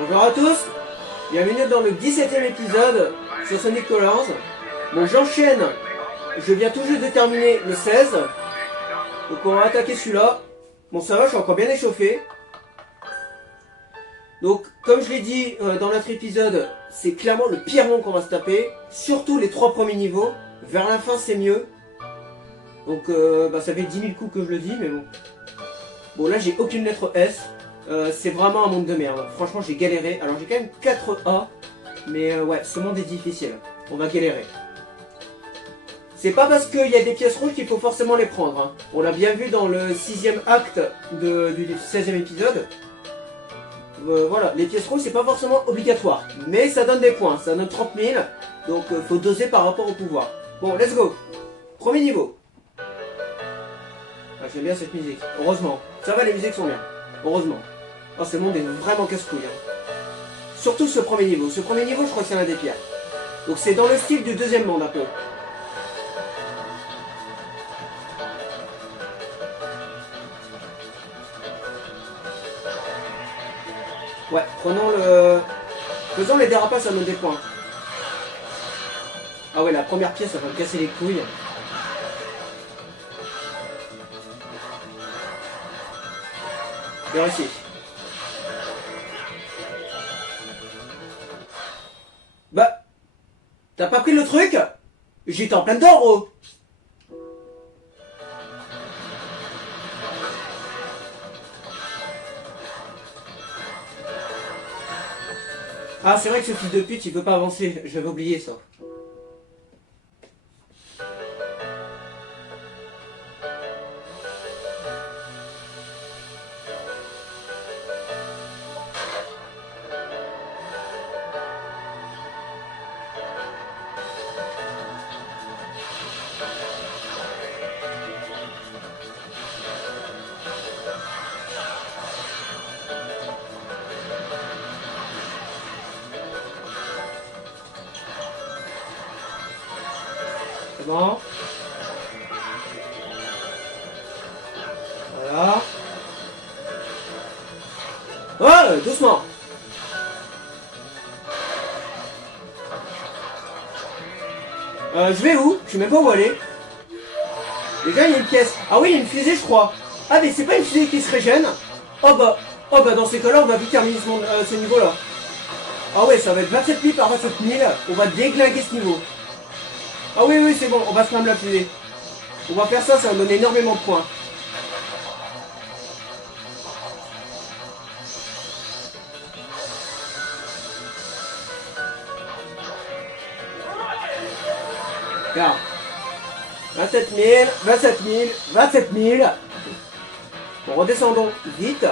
Bonjour à tous, bienvenue dans le 17e épisode sur Sonic Colors. Bon, j'enchaîne, je viens tout juste de terminer le 16, donc on va attaquer celui-là. Bon, ça va, je suis encore bien échauffé. Donc, comme je l'ai dit dans l'autre épisode, c'est clairement le pire monde qu'on va se taper, surtout les 3 premiers niveaux. Vers la fin, c'est mieux. Donc, ça fait 10 000 coups que je le dis, mais bon. Bon, là, j'ai aucune lettre S. C'est vraiment un monde de merde. Franchement, j'ai galéré. Alors, j'ai quand même 4 A. Mais ouais, ce monde est difficile. On va galérer. C'est pas parce qu'il y a des pièces rouges qu'il faut forcément les prendre. Hein. On l'a bien vu dans le 6e acte du 16e épisode. Voilà, les pièces rouges, c'est pas forcément obligatoire. Mais ça donne des points. Ça donne 30 000. Donc, faut doser par rapport au pouvoir. Bon, let's go. Premier niveau. Ah, j'aime bien cette musique. Heureusement. Ça va, les musiques sont bien. Heureusement. Oh, ce monde est vraiment casse-couille. Hein. Surtout ce premier niveau. Ce premier niveau, je crois que c'est l'un des pires. Donc c'est dans le style du deuxième monde un peu. Ouais, prenons le... Faisons les dérapages à nos des points. Ah ouais, la première pièce, ça va me casser les couilles. Bien réussi. Bah, t'as pas pris le truc? J'étais en plein dedans, gros. Ah, c'est vrai que ce fils de pute, il peut pas avancer. J'avais oublié ça. C'est bon. Voilà. Ouais, doucement. Je vais où? Je sais même pas où aller. Déjà, il y a une pièce. Ah oui, il y a une fusée, je crois. Ah, mais c'est pas une fusée qui se régène. Oh bah dans ces cas-là, on va vite terminer ce niveau-là. Ah ouais, ça va être 27 000 par 27 000. On va déglinguer ce niveau. Ah oui, c'est bon, on va se même la fusée. On va faire ça, ça va me donner énormément de points. Regarde. 27 000, 27 000, 27 000. Bon, redescendons vite.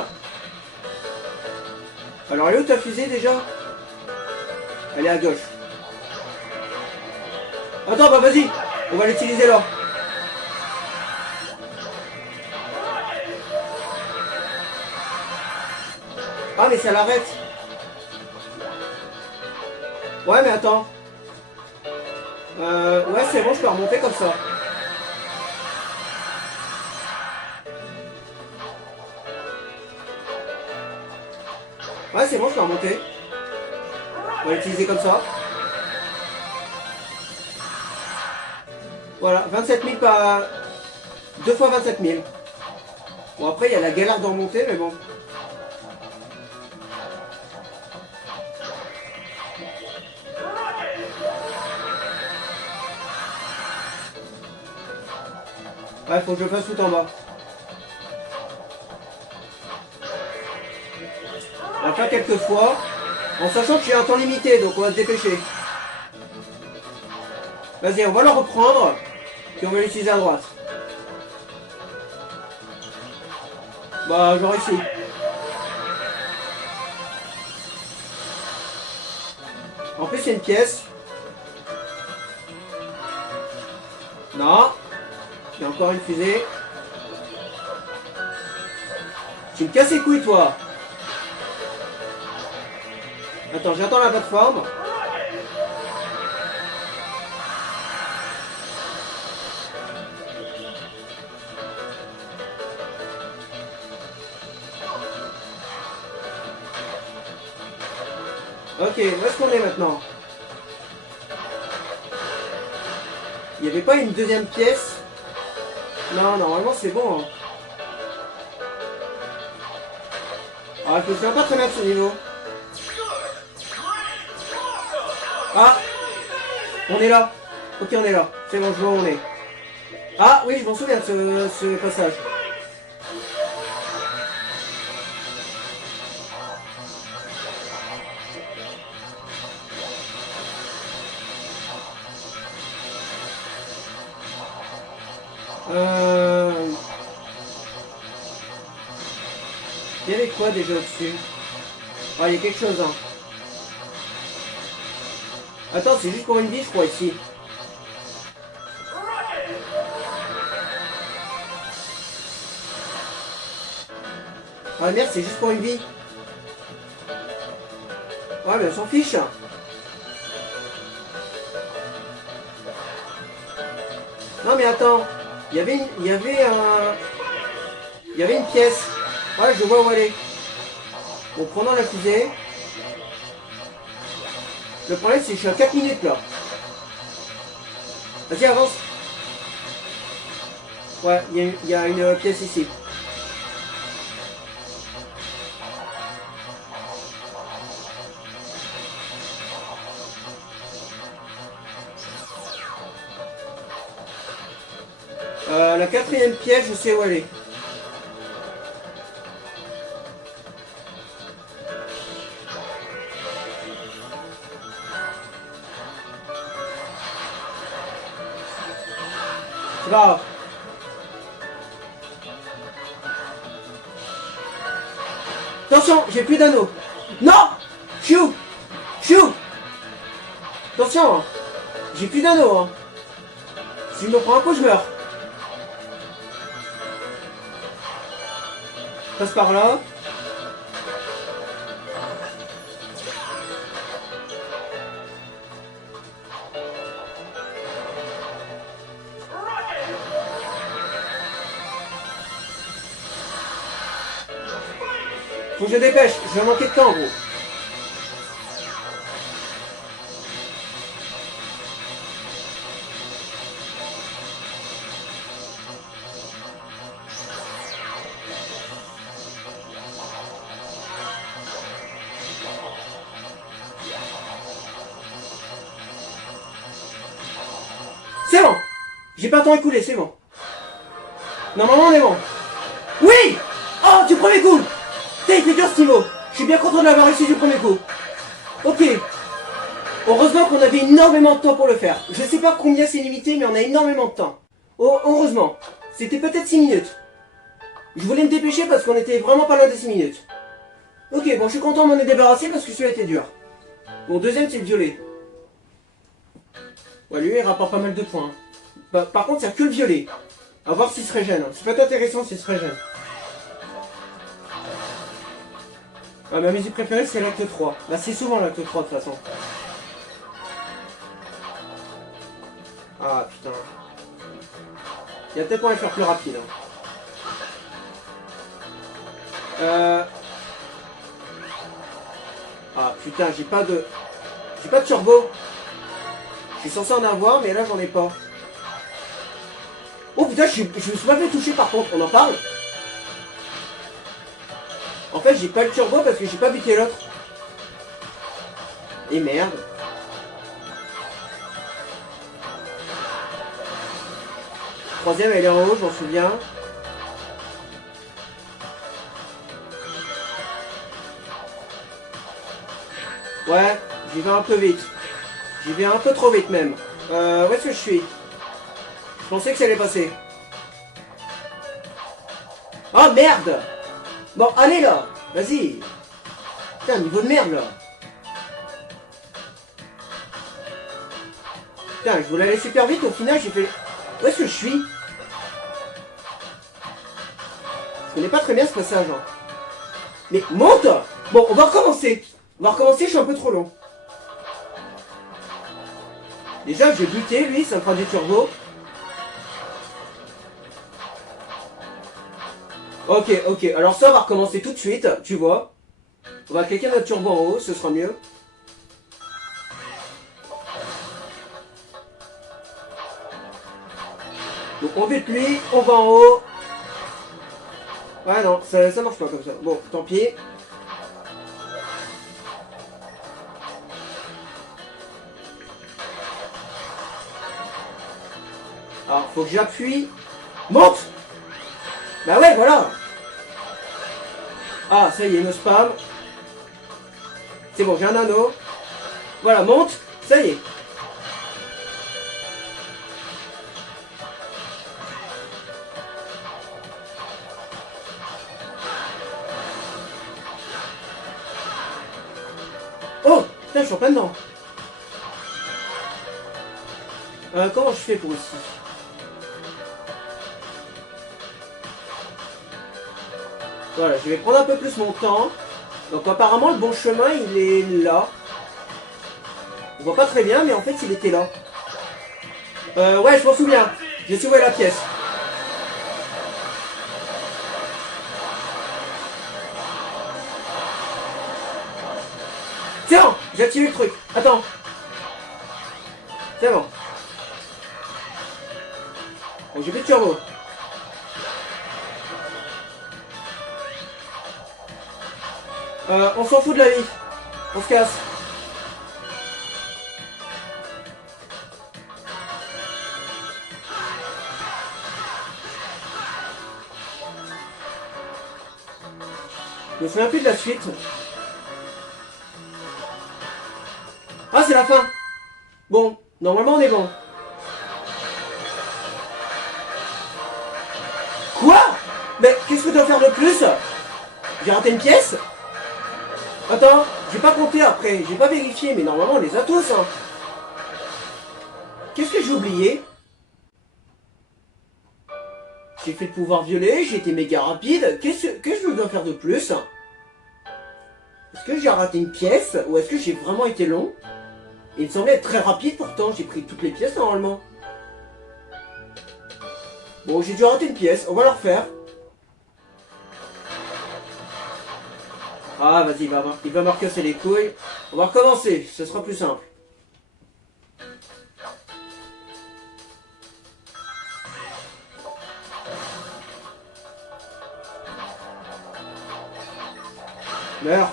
Alors, elle est où ta fusée déjà? Elle est à gauche. Attends, bah vas-y. On va l'utiliser là. Ah, mais ça l'arrête. Ouais, mais attends. Ouais, c'est bon, je peux remonter comme ça. Ouais, c'est bon, je peux remonter. On va l'utiliser comme ça. Voilà, 27 000 par... 2 fois 27 000. Bon, après, il y a la galère de remonter, mais bon. Ouais, faut que je le fasse tout en bas. On va faire quelques fois, en sachant que j'ai un temps limité, donc on va se dépêcher. Vas-y, on va le reprendre, puis on va l'utiliser à droite. Bah, j'ai réussi. En plus, c'est une pièce. Non. Il y a encore une fusée. Tu me casses les couilles, toi. Attends, j'attends la plateforme. Ok, où est-ce qu'on est maintenant? Il n'y avait pas une deuxième pièce? Non, normalement c'est bon. Hein. Ah, je me souviens pas très bien de ce niveau. Ah, on est là. Ok, on est là. C'est bon, je vois où on est. Ah, oui, je m'en souviens de ce passage. Il y avait quoi déjà au-dessus? Ah, il y a quelque chose, hein. Attends, c'est juste pour une vie, je crois, ici. Ah merde, c'est juste pour une vie. Ouais, mais on s'en fiche. Non, mais attends. Il y avait une pièce. Ouais, je vois où elle est. Bon, prenons la fusée. Le problème, c'est que je suis à 4 minutes, là. Vas-y, avance. Ouais, il y a une pièce ici. La quatrième pièce, je sais où elle est. C'est pas grave. Attention, j'ai plus d'anneaux. Non! Chou! Chou! Attention, hein. J'ai plus d'anneaux. Hein. Si je me prends un coup, je meurs. Passe par là. Faut que je dépêche, je vais manquer de temps, gros. C'est bon. J'ai pas le temps écoulé, c'est bon. Normalement, on est bon. Oui! Oh, du premier coup! T'es fait dur ce niveau. Je suis bien content de l'avoir réussi du premier coup. Ok. Heureusement qu'on avait énormément de temps pour le faire. Je sais pas combien c'est limité, mais on a énormément de temps. Oh, heureusement. C'était peut-être 6 minutes. Je voulais me dépêcher parce qu'on était vraiment pas loin des 6 minutes. Ok, bon, je suis content de m'en être débarrassé parce que celui-là était dur. Bon, deuxième, c'est le violet. Ouais, lui, il rapporte pas mal de points. Bah, par contre, il n'y a que le violet. À voir s'il se régène. C'est peut-être intéressant s'il se régène. Ah, ma musique préférée, c'est l'acte 3. Bah, c'est souvent l'acte 3 de toute façon. Ah, putain. Il y a peut-être moyen de faire plus rapide. Hein. Ah, putain, j'ai pas de... J'ai pas de turbo. Je suis censé en avoir, mais là, j'en ai pas. Oh, putain, je me suis pas fait toucher, par contre. On en parle? En fait, j'ai pas le turbo parce que j'ai pas buté l'autre. Et merde. Troisième, elle est en haut, je m'en souviens. Ouais, j'y vais un peu vite. J'y vais un peu trop vite même. Où est-ce que je suis? Je pensais que ça allait passer. Oh merde! Bon, allez là! Vas-y! Putain, niveau de merde là! Putain, je voulais aller super vite, au final j'ai fait... Où est-ce que je suis? Je connais pas très bien ce passage. Hein. Mais monte! Bon, on va recommencer. On va recommencer, je suis un peu trop long. Déjà, j'ai buté, lui, ça me fera du turbo. Ok, alors ça, on va recommencer tout de suite, tu vois. On va cliquer notre turbo en haut, ce sera mieux. Donc on bute lui, on va en haut. Ouais non, ça marche pas comme ça. Bon, tant pis. Alors, faut que j'appuie. Monte. Bah ouais, voilà. Ah, ça y est, me spam. C'est bon, j'ai un anneau. Voilà, monte. Ça y est. Oh, putain, je suis en plein dedans. Comment je fais pour ici? Voilà, je vais prendre un peu plus mon temps. Donc apparemment, le bon chemin, il est là. On voit pas très bien, mais en fait, il était là. Ouais, je m'en souviens. Je sais où est la pièce. Tiens, j'ai activé le truc. Attends. C'est bon. Bon, j'ai plus de turbo. On s'en fout de la vie. On se casse. Je me souviens plus de la suite. Ah, c'est la fin. Bon, normalement on est bon. Quoi? Mais qu'est-ce que tu dois faire de plus? J'ai raté une pièce? Attends, j'ai pas compté après, j'ai pas vérifié, mais normalement on les a tous. Hein. Qu'est-ce que j'ai oublié? J'ai fait le pouvoir violet, j'ai été méga rapide. Qu'est-ce que je dois faire de plus? Est-ce que j'ai raté une pièce? Ou est-ce que j'ai vraiment été long? Il me semblait être très rapide pourtant, j'ai pris toutes les pièces normalement. Bon, j'ai dû rater une pièce, on va la refaire. Ah, vas-y, il va me recasser les couilles. On va recommencer, ce sera plus simple. Meurs.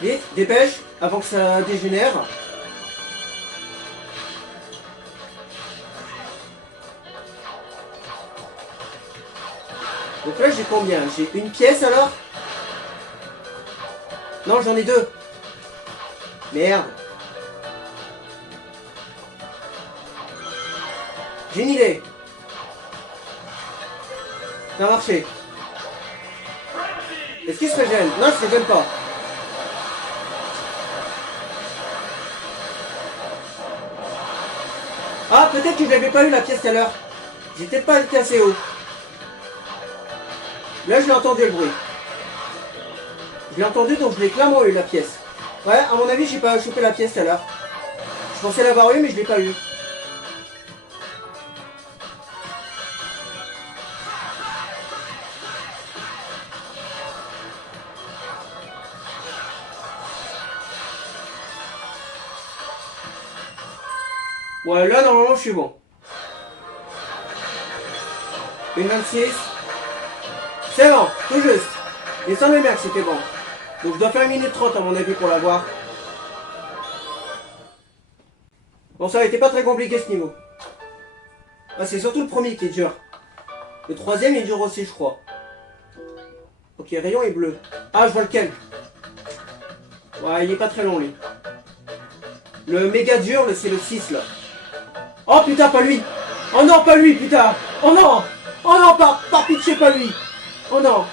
Vite, dépêche, avant que ça dégénère. Donc là j'ai combien? J'ai une pièce alors? Non, j'en ai deux. Merde. J'ai une idée. Ça a marché. Est-ce qu'il se régène? Non, il se régène pas. Ah, peut-être que je n'avais pas eu la pièce tout à l'heure. J'ai peut-être pas été assez haut. Là, je l'ai entendu le bruit. Je l'ai entendu, donc je l'ai clairement eu la pièce. Ouais, à mon avis, j'ai pas chopé la pièce tout à l'heure. Je pensais l'avoir eu, mais je l'ai pas eu. Ouais, là, normalement, je suis bon. Une 26. C'est bon, tout juste. Il semblait bien que c'était bon. Donc je dois faire 1 minute 30 à mon avis pour l'avoir. Bon, ça a été pas très compliqué ce niveau. Ah, c'est surtout le premier qui est dur. Le troisième est dur aussi, je crois. Ok, rayon est bleu. Ah, je vois lequel. Ouais, il est pas très long, lui. Le méga dur, c'est le 6, là. Oh, putain, pas lui. Oh non, pas lui, putain. Oh non. Oh non, par pitié, pas lui. Oh non.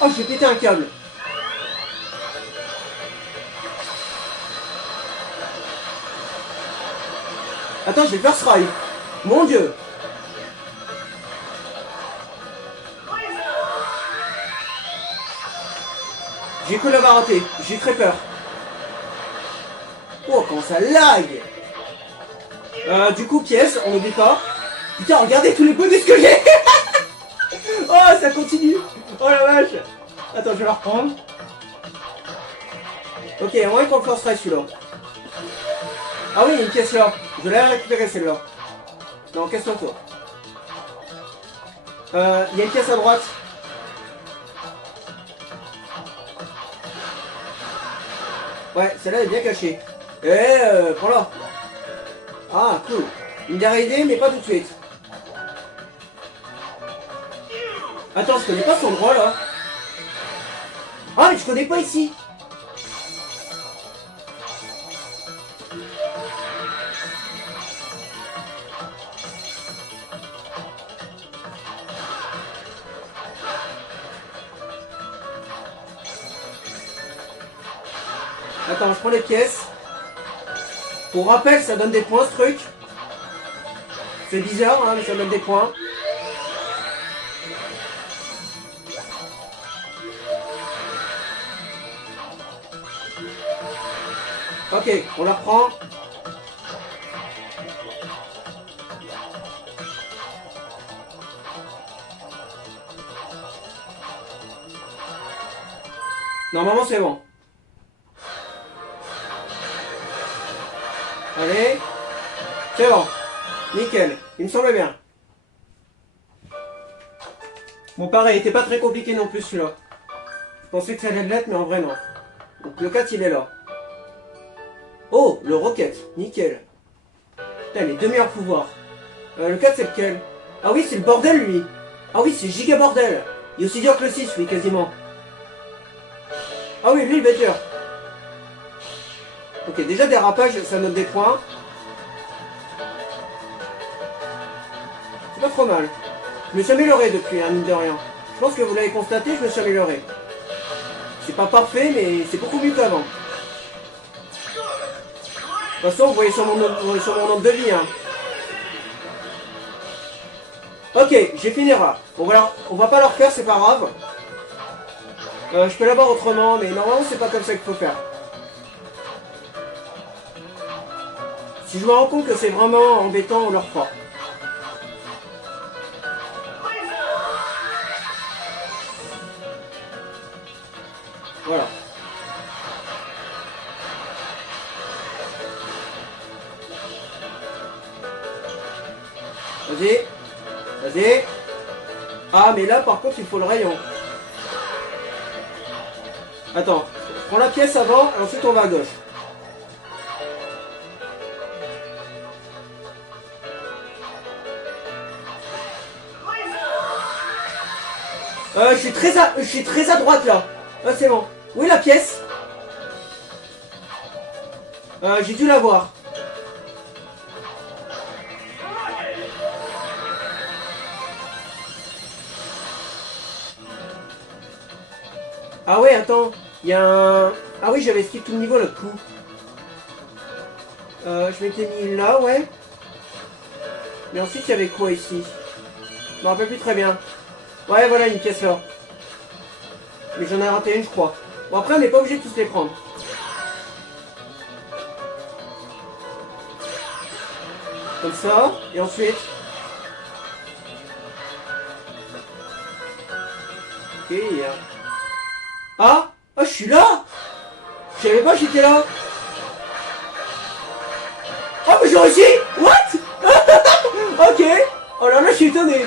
Oh, j'ai pété un câble. Attends, je vais faire ce rail. Mon Dieu. J'ai cru l'avoir raté. J'ai très peur. Oh, comment ça lag. Du coup, pièce, on n'oublie pas. Putain, regardez tous les bonus que j'ai. Oh, ça continue. Oh la vache. Attends, je vais la reprendre. Ok, on va qu'on le forcerait celui-là. Ah oui, il y a une pièce là. Je l'ai récupérée celle-là. Non, casse-toi toi. Il y a une pièce à droite. Ouais, celle-là est bien cachée. Prends-la. Ah, cool. Une dernière idée, mais pas tout de suite. Attends, je connais pas cet endroit là. Ah, mais je connais pas ici. Attends, je prends les pièces. Pour rappel, ça donne des points ce truc. C'est bizarre, hein, mais ça donne des points. Ok, on la reprend. Normalement, c'est bon. Allez. C'est bon. Nickel. Il me semble bien. Bon, pareil, il était pas très compliqué non plus celui-là. Je pensais que ça allait l'être, mais en vrai, non. Donc, le 4, il est là. Oh, le rocket. Nickel. Putain, les deux meilleurs pouvoirs. Le 4, c'est lequel? Ah oui, c'est le bordel, lui. Ah oui, c'est giga bordel. Il est aussi dur que le 6, oui, quasiment. Ah oui, lui, il va être dur. Ok, déjà dérapage, ça note des points. C'est pas trop mal. Je me suis amélioré depuis, hein, mine de rien. Je pense que vous l'avez constaté, je me suis amélioré. C'est pas parfait, mais c'est beaucoup mieux qu'avant. De toute façon, vous voyez sur mon nombre de vie. Hein. Ok, j'ai fini là. On va pas le refaire, c'est pas grave. Je peux l'avoir autrement, mais normalement, c'est pas comme ça qu'il faut faire. Si je me rends compte que c'est vraiment embêtant, on le refera. Voilà. Vas-y. Vas-y. Ah, mais là, par contre, il faut le rayon. Attends. Je prends la pièce avant, et ensuite on va à gauche. Je suis très à droite, là. Ah, c'est bon. Où est la pièce? J'ai dû la voir. Ah ouais, attends. Il y a un... Ah oui, j'avais skip tout le niveau, le coup. Je m'étais mis là, ouais. Mais ensuite, il y avait quoi ici? Je me rappelle plus très bien. Ouais, voilà, une pièce là. Mais j'en ai raté une, je crois. Bon, après, on n'est pas obligé de tous les prendre. Comme ça, et ensuite... Ok, Ah! Ah, je suis là! Je savais pas que j'étais là! Oh, mais j'ai réussi! What? Ok! Oh là là, je suis étonné!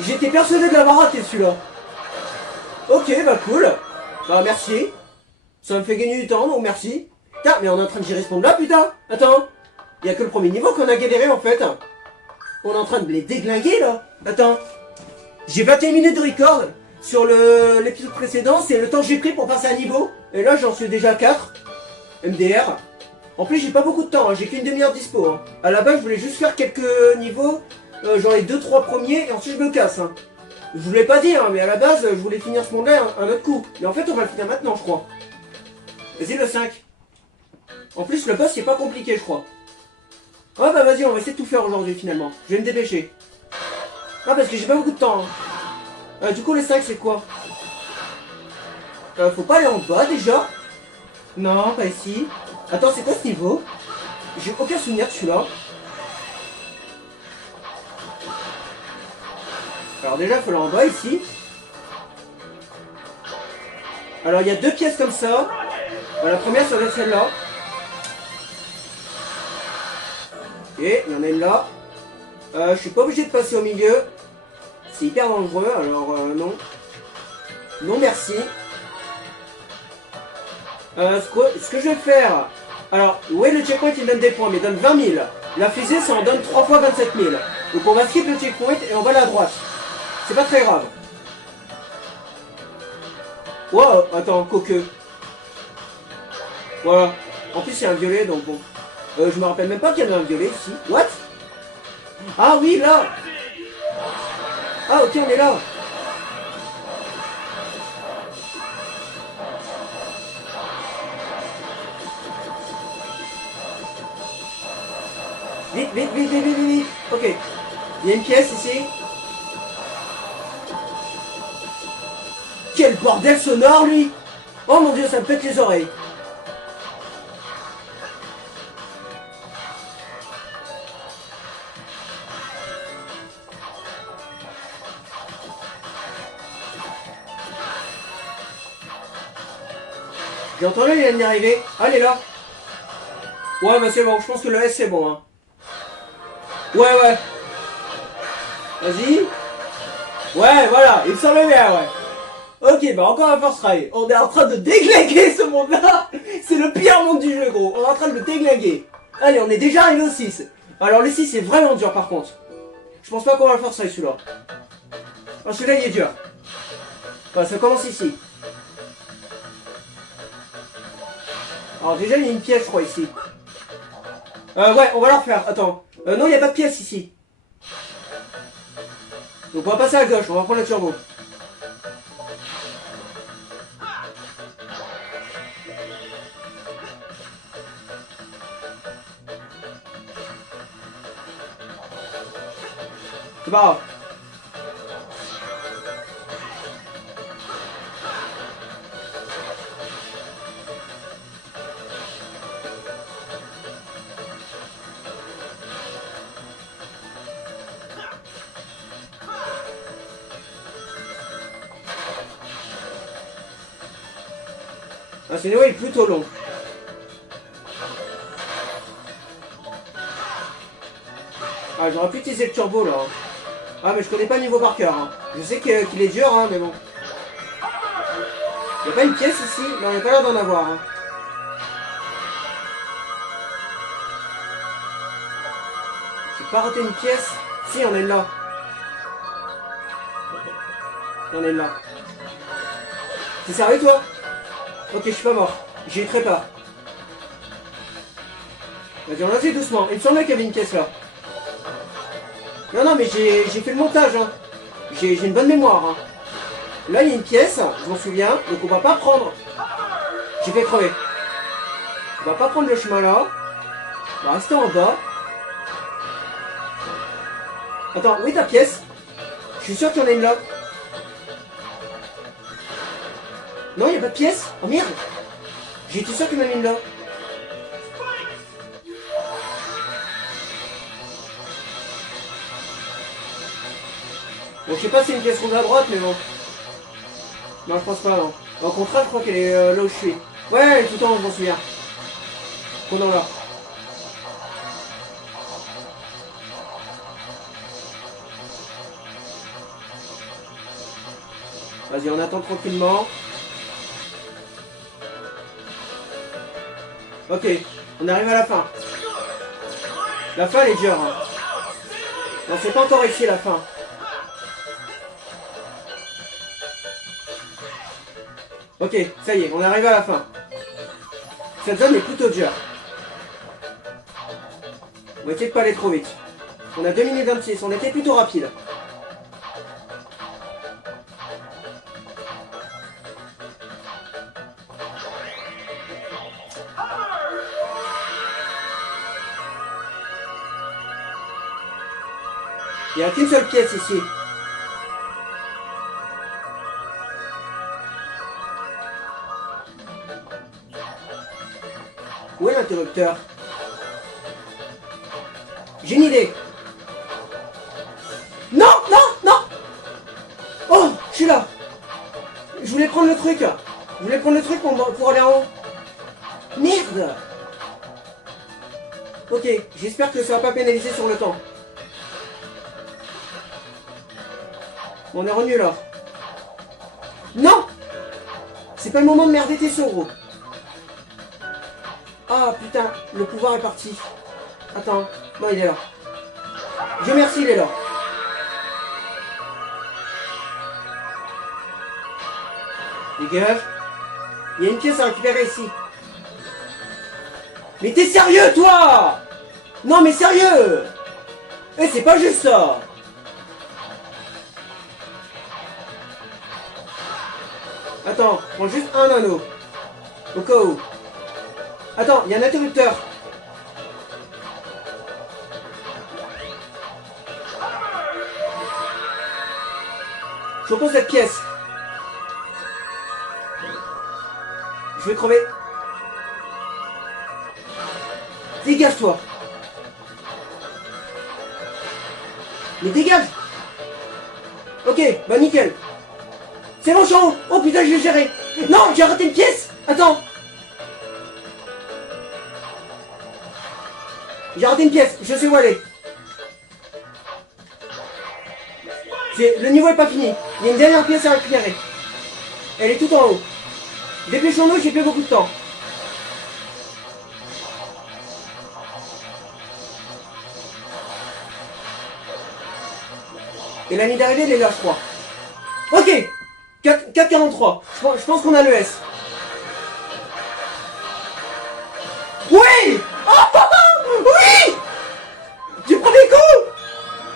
J'étais persuadé de l'avoir raté, celui-là. Ok, bah cool. Bah merci. Ça me fait gagner du temps, donc merci. Putain, mais on est en train de gérer ce monde-là, putain! Attends! Il y a que le premier niveau qu'on a galéré, en fait. On est en train de les déglinguer, là. Attends. J'ai 21 minutes de record. Sur l'épisode précédent, c'est le temps que j'ai pris pour passer à niveau. Et là, j'en suis déjà à 4. MDR. En plus, j'ai pas beaucoup de temps, hein. J'ai qu'une demi-heure dispo. Hein. À la base, je voulais juste faire quelques niveaux. Genre les 2-3 premiers, et ensuite je me casse. Hein. Je voulais pas dire, hein, mais à la base, je voulais finir ce monde-là un autre coup. Mais en fait, on va le finir maintenant, je crois. Vas-y, le 5. En plus, le boss, c'est pas compliqué, je crois. Ouais, bah vas-y, on va essayer de tout faire aujourd'hui, finalement. Je vais me dépêcher. Ah, parce que j'ai pas beaucoup de temps. Hein. Du coup, le 5, c'est quoi? Faut pas aller en bas, déjà? Non, pas ici. Attends, c'est quoi ce niveau? J'ai aucun souvenir de celui-là. Alors déjà, il faut aller en bas ici. Alors il y a 2 pièces comme ça. La première, ça va être celle-là. Ok, il y en a une là. Je suis pas obligé de passer au milieu. C'est hyper dangereux, alors non. Non merci. Ce que je vais faire... Alors, ouais, le checkpoint il donne des points, mais il donne 20 000. La fusée, ça en donne 3 fois 27 000. Donc on va skip le checkpoint et on va à la droite. C'est pas très grave. Wow, attends, coqueux. Voilà. En plus, il y a un violet, donc bon. Je me rappelle même pas qu'il y avait un violet ici. What? Ah oui, là. Ah ok, on est là. Vite, vite, vite, vite, vite, vite. Ok. Il y a une pièce ici. Quel bordel sonore, lui. Oh mon dieu, ça me pète les oreilles. J'ai entendu, il vient d'y arriver. Allez là. Ouais, bah c'est bon, je pense que le S c'est bon. Hein. Ouais, ouais. Vas-y. Ouais, voilà, il me semble bien, ouais. Ok, bah encore un first try. On est en train de déglinguer ce monde-là. C'est le pire monde du jeu, gros. On est en train de le déglinguer. Allez, on est déjà arrivé au 6. Alors le 6 est vraiment dur par contre. Je pense pas qu'on va le first try celui-là. Ah, celui-là il est dur. Voilà, ça commence ici. Alors déjà il y a une pièce je crois ici. Ouais, on va la refaire. Attends. Non, il n'y a pas de pièce ici. Donc on va passer à gauche, on va prendre le turbo. C'est pas grave. Ah, ce niveau est plutôt long. Ah, j'aurais pu utiliser le turbo là. Ah, mais je connais pas le niveau par cœur. Hein. Je sais qu'il est dur, hein, mais bon. Y'a pas une pièce ici? Non, il n'y a pas l'air d'en avoir. Hein. J'ai pas raté une pièce. Si, on est là. On est là. T'es sérieux toi? Ok, je suis pas mort. J'ai eu très peur. Vas-y, on lance doucement. Il me semblait qu'il y avait une pièce là. Non, non, mais j'ai fait le montage. Hein. J'ai une bonne mémoire. Hein. Là, il y a une pièce, je m'en souviens. Donc on va pas prendre. J'ai fait crever. On va pas prendre le chemin là. On va rester en bas. Attends, où est ta pièce? Je suis sûr qu'il y en a une là. Non, il n'y a pas de pièce. Oh merde. J'ai été sûr qu'il y en avait une là. Bon, je sais pas si c'est une pièce rouge à droite, mais bon. Non, je pense pas, non. Au contraire, je crois qu'elle est là où je suis. Ouais, elle est tout en haut, je m'en souviens. Prenons là. Vas-y, on attend tranquillement. Ok, on arrive à la fin. La fin, elle est dure. Hein. Non, c'est pas encore ici, la fin. Ok, ça y est, on arrive à la fin. Cette zone est plutôt dure. On va essayer de pas aller trop vite. On a 2 minutes 26, on était plutôt rapide. Il n'y a qu'une seule pièce ici. Où est l'interrupteur? J'ai une idée. Non, non, non. voulais prendre le truc. Je voulais prendre le truc pour aller en haut. Merde. Ok, j'espère que ça va pas pénaliser sur le temps. On est revenu là. Non! C'est pas le moment de merder tes sauts, gros. Ah putain, le pouvoir est parti. Attends, non il est là. Dieu merci, il est là. Dégage. Il y a une pièce à récupérer ici. Mais t'es sérieux, toi? Non mais sérieux. Eh, c'est pas juste ça. Attends, prends juste un anneau. Au cas où. Attends, il y a un interrupteur. Je repose cette pièce. Je vais crever. Dégage-toi. Mais dégage. Ok, bah nickel. C'est bon, Jean. Oh putain, je l'ai géré. Non, j'ai raté une pièce. Attends. J'ai raté une pièce. Je sais où aller. Le niveau est pas fini. Il y a une dernière pièce à récupérer. Elle est tout en haut. Dépêchons-nous, j'ai plus beaucoup de temps. Et la ligne d'arrivée, elle est là, je crois. Ok. 4,43. Je pense qu'on a le S. Oui. Oh, oui. Du premier coup.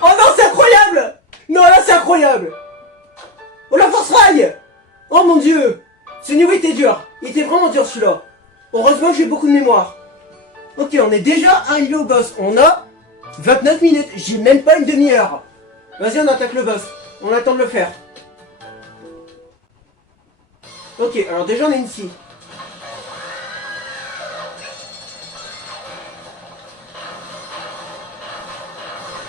Oh non, c'est incroyable. Non, là, c'est incroyable. Oh, la force rail. Oh mon dieu. Ce niveau était dur. Il était vraiment dur, celui-là. Heureusement que j'ai beaucoup de mémoire. Ok, on est déjà arrivé au boss. On a 29 minutes. J'ai même pas une demi-heure. Vas-y, on attaque le boss. On attend de le faire. Ok, alors déjà on est ici.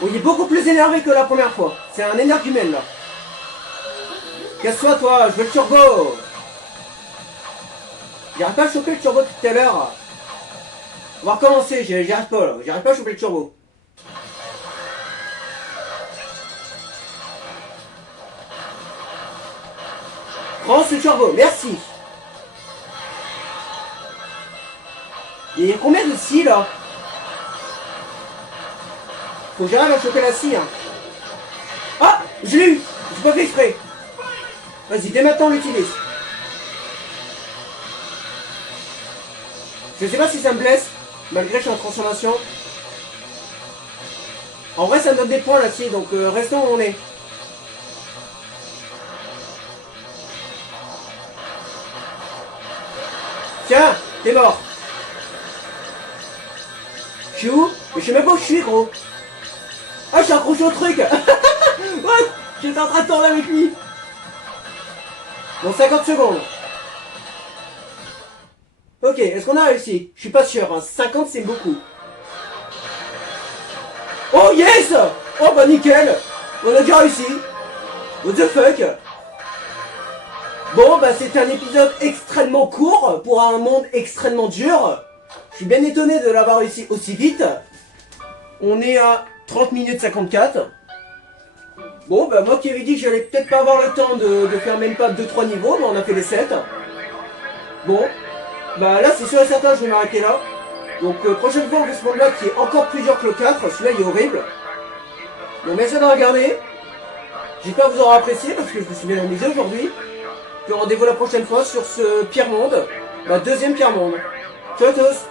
Oh, il est beaucoup plus énervé que la première fois. C'est un énergumène là. Casse-toi toi, je veux le turbo. J'arrive pas à choper le turbo tout à l'heure. On va recommencer, j'y arrive pas là. J'arrive pas à choper le turbo. Prends ce turbo, merci. Il y a combien de scies là? Faut que j'arrive à choper la scie. Hein. Ah, je l'ai eu. J'ai pas fait exprès. Vas-y, dès maintenant on l'utilise. Je sais pas si ça me blesse, malgré que je suis en transformation. En vrai, ça me donne des points la scie, donc restons où on est. Tiens, t'es mort. Je suis où? Mais je sais même pas où je suis, gros. Ah, je suis accroché au truc. What? J'étais en train de tourner avec lui. Dans 50 secondes. Ok, est-ce qu'on a réussi? Je suis pas sûr, hein. 50 c'est beaucoup. Oh yes! Oh bah nickel. On a déjà réussi. What the fuck? Bon, bah c'était un épisode extrêmement court pour un monde extrêmement dur. Je suis bien étonné de l'avoir réussi aussi vite. On est à 30 minutes 54. Bon, bah moi qui avais dit que j'allais peut-être pas avoir le temps de faire même pas 2-3 niveaux, mais on a fait les 7. Bon, bah là c'est sûr et certain, je vais m'arrêter là. Donc prochaine fois on fait ce monde-là qui est encore plus dur que le 4, celui-là il est horrible. Bon, merci de regarder. J'espère que vous aurez apprécié parce que je me suis bien amusé aujourd'hui. Puis rendez-vous la prochaine fois sur ce Pierre Monde, ma deuxième Pierre Monde. Ciao à tous.